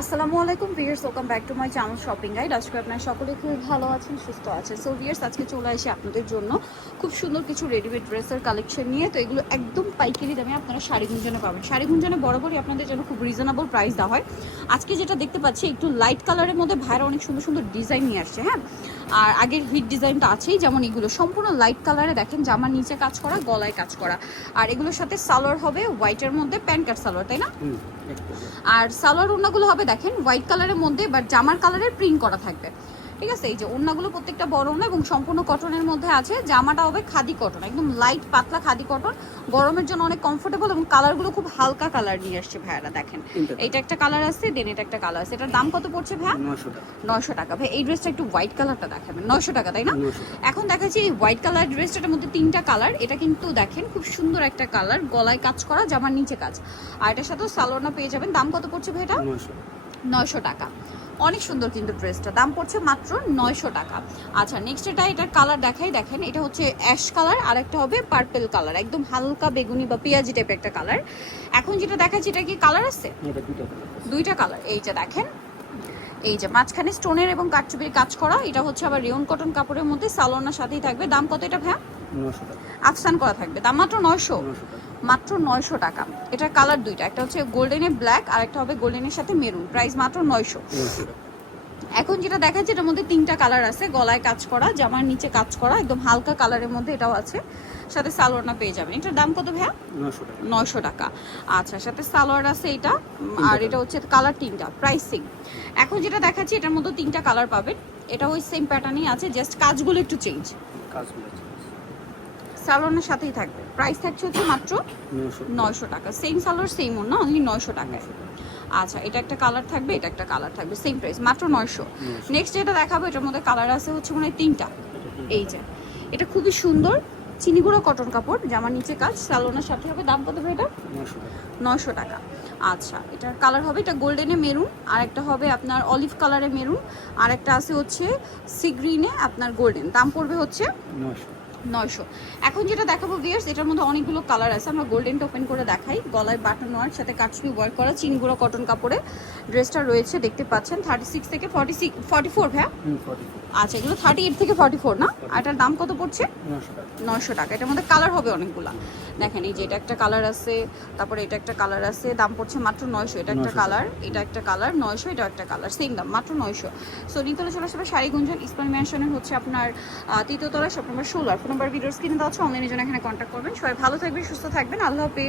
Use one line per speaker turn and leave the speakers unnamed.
আসসালামু আলাইকুম viewers welcome back to my channel shopping guide আজকে আপনার সকলে খুবই ভালো আছেন, সুস্থ আছেন। সো ভিয়ার্স আজকে চলে আসি আপনাদের জন্য খুব সুন্দর কিছু রেডিমেড ড্রেসের কালেকশন নিয়ে। তো এগুলো একদম পাইকারি দামে আপনারা শাড়ি গুঞ্জনে পাবেন। শাড়ি গুঞ্জনে বরাবরই আপনাদের জন্য খুব রিজনেবল প্রাইস দেওয়া হয়। আজকে যেটা দেখতে পাচ্ছি, একটু লাইট কালারের মধ্যে ভাইরা অনেক সুন্দর সুন্দর ডিজাইন নিয়ে আসছে হ্যাঁ? আর আগের হিট ডিজাইনটা আছেই যেমন এগুলো। সম্পূর্ণ লাইট কালারে দেখেন জামার নিচে কাজ করা গলায় কাজ করা। আর এগুলোর সাথে সালোয়ার হবে হোয়াইটের মধ্যে প্যান্ট কাট সালোয়ার তাই না? আর সালোয়ার ওনাগুলো হবে দেখেন হোয়াইট কালারের মধ্যে বাট জামার কালারের প্রিন্ট করা থাকবে। ঠিক আছে? এই যে ওড়নাগুলো প্রত্যেকটা বড় ওড়না এবং সম্পূর্ণ কটনের মধ্যে আছে। জামাটা হবে খাদি কটন একদম লাইট পাতলা খাদি কটন। গরমের জন্য অনেক কমফোর্টেবল এবং কালারগুলো খুব হালকা কালার নিয়ে আসছে ভাইয়ারা দেখেন। এইটা একটা কালার আছে দেন এটা একটা কালার আছে। এটার দাম কত পড়ছে ভাইয়া?
নশো টাকা।
ভাই এই ড্রেসটা একটু হোয়াইট কালারটা দেখাবেন। নয়শো টাকা তাই না? এখন দেখাচ্ছি এই হোয়াইট কালার ড্রেসটার মধ্যে তিনটা কালার এটা কিন্তু দেখেন খুব সুন্দর একটা কালার গলায় কাজ করা জামার নিচে কাজ। আর এটার সাথেও সালোয়ারনা পেয়ে যাবেন। দাম কত পড়ছে ভাই এটা?
নশো
নয়শো টাকা। অনেক সুন্দর কিন্তু ড্রেসটা। দাম পড়ছে মাত্র নয়শো টাকা। আচ্ছা নেক্সট এটা এটার কালার দেখাই। দেখেন এটা হচ্ছে অ্যাশ কালার আর একটা হবে পার্পেল কালার একদম হালকা বেগুনি বা পেঁয়াজি টাইপের একটা কালার এখন যেটা দেখাচ্ছি এটা কি কালার আছে? দুইটা কালার এই যে দেখেন এই যে মাঝখানে স্টোনের এবং কাঠচুপির কাজ করা। এটা হচ্ছে আবার রিয়ন কটন কাপড়ের মধ্যে। সালোনার সাথেই থাকবে। দাম কত এটা ভ্যা আফসান করা থাকবে। দাম মাত্র নয়শো। মাত্র নয়শো টাকা। এটার কালার দুইটা। একটা হচ্ছে গোল্ডেনে ব্ল্যাক আর একটা হবে গোল্ডেনের সাথে মেরুন। প্রাইস মাত্র নয়শো। এখন যেটা দেখাচ্ছে এটার মধ্যে তিনটা কালার আছে। গলায় কাজ করা জামার নিচে কাজ করা একদম হালকা কালারের মধ্যে এটাও আছে। সাথে সালোয়ারটা পেয়ে যাবেন। এটার দাম কত ভাইয়া? নয়শো টাকা। আচ্ছা সাথে সালোয়ার আছে এটা। আর এটা হচ্ছে কালার তিনটা প্রাইসিং। এখন যেটা দেখাচ্ছি এটার মধ্যে তিনটা কালার পাবেন। এটা ওই সেম প্যাটার্নই আছে জাস্ট কাজগুলো একটু চেঞ্জ
কাজগুলো আছে।
সালোয়ারের সাথেই থাকবে। প্রাইস থাকছে হচ্ছে মাত্র নয়শো। টাকা। সেম সালোয়ার সেম ওর না অনলি নয়শো টাকায় আচ্ছা এটা একটা কালার থাকবে এটা একটা কালার থাকবে সেম প্রাইস মাত্র নয়শো।
নয়শো।
নেক্সট যেটা দেখাবো এটার মধ্যে কালার আছে হচ্ছে মানে তিনটা। এই যে এটা খুবই সুন্দর চিনিগুড়ো কটন কাপড় জামার নিচে কাজ সালোনার সাথে হবে দাম কত হবে এটা? নয়শো টাকা। আচ্ছা এটার কালার হবে এটা গোল্ডেনে মেরুন আর একটা হবে আপনার অলিভ কালারে মেরুন আর একটা আছে হচ্ছে সি গ্রিনে আপনার গোল্ডেন দাম পড়বে হচ্ছে
নশো
নয়শো। এখন যেটা দেখাবো ভিয়ার্স এটার মধ্যে অনেকগুলো কালার আছে। আমরা গোল্ডেনটা ওপেন করে দেখাই। গলায় বাটন ওয়ার্ক সাথে কাচুরি ওয়ার্ক করা চিনগুলো কটন কাপড়ে ড্রেসটা রয়েছে দেখতে পাচ্ছেন। থার্টি সিক্স থেকে ফর্টি সিক্স ফর্টি ফোর হ্যাঁ
ফর্টি
আচ্ছা এগুলো থার্টি এইট থেকে ফর্টি ফোর না এটার দাম কত পড়ছে? নয়শো টাকা। এটার মধ্যে কালার হবে অনেকগুলা। দেখেন এই যে এটা একটা কালার আছে তারপরে এটা একটা কালার আছে দাম পড়ছে মাত্র নয়শো। এটা একটা কালার এটা একটা কালার নয়শো এটা একটা কালার সেম দাম মাত্র নয়শো। সো নিতলে চলে আসবে শাড়ি গুঞ্জন ইসলামী ম্যানশনের হচ্ছে আপনার আহ, তৃতীয় তলায় নম্বর ষোলো। আর নম্বর ভিডিওস স্ক্রিনে দেওয়া আছে অনলাইনের জন্য এখানে কন্ট্যাক্ট করবেন। সবাই ভালো থাকবেন, সুস্থ থাকবেন। আল্লাহ হাফেজ।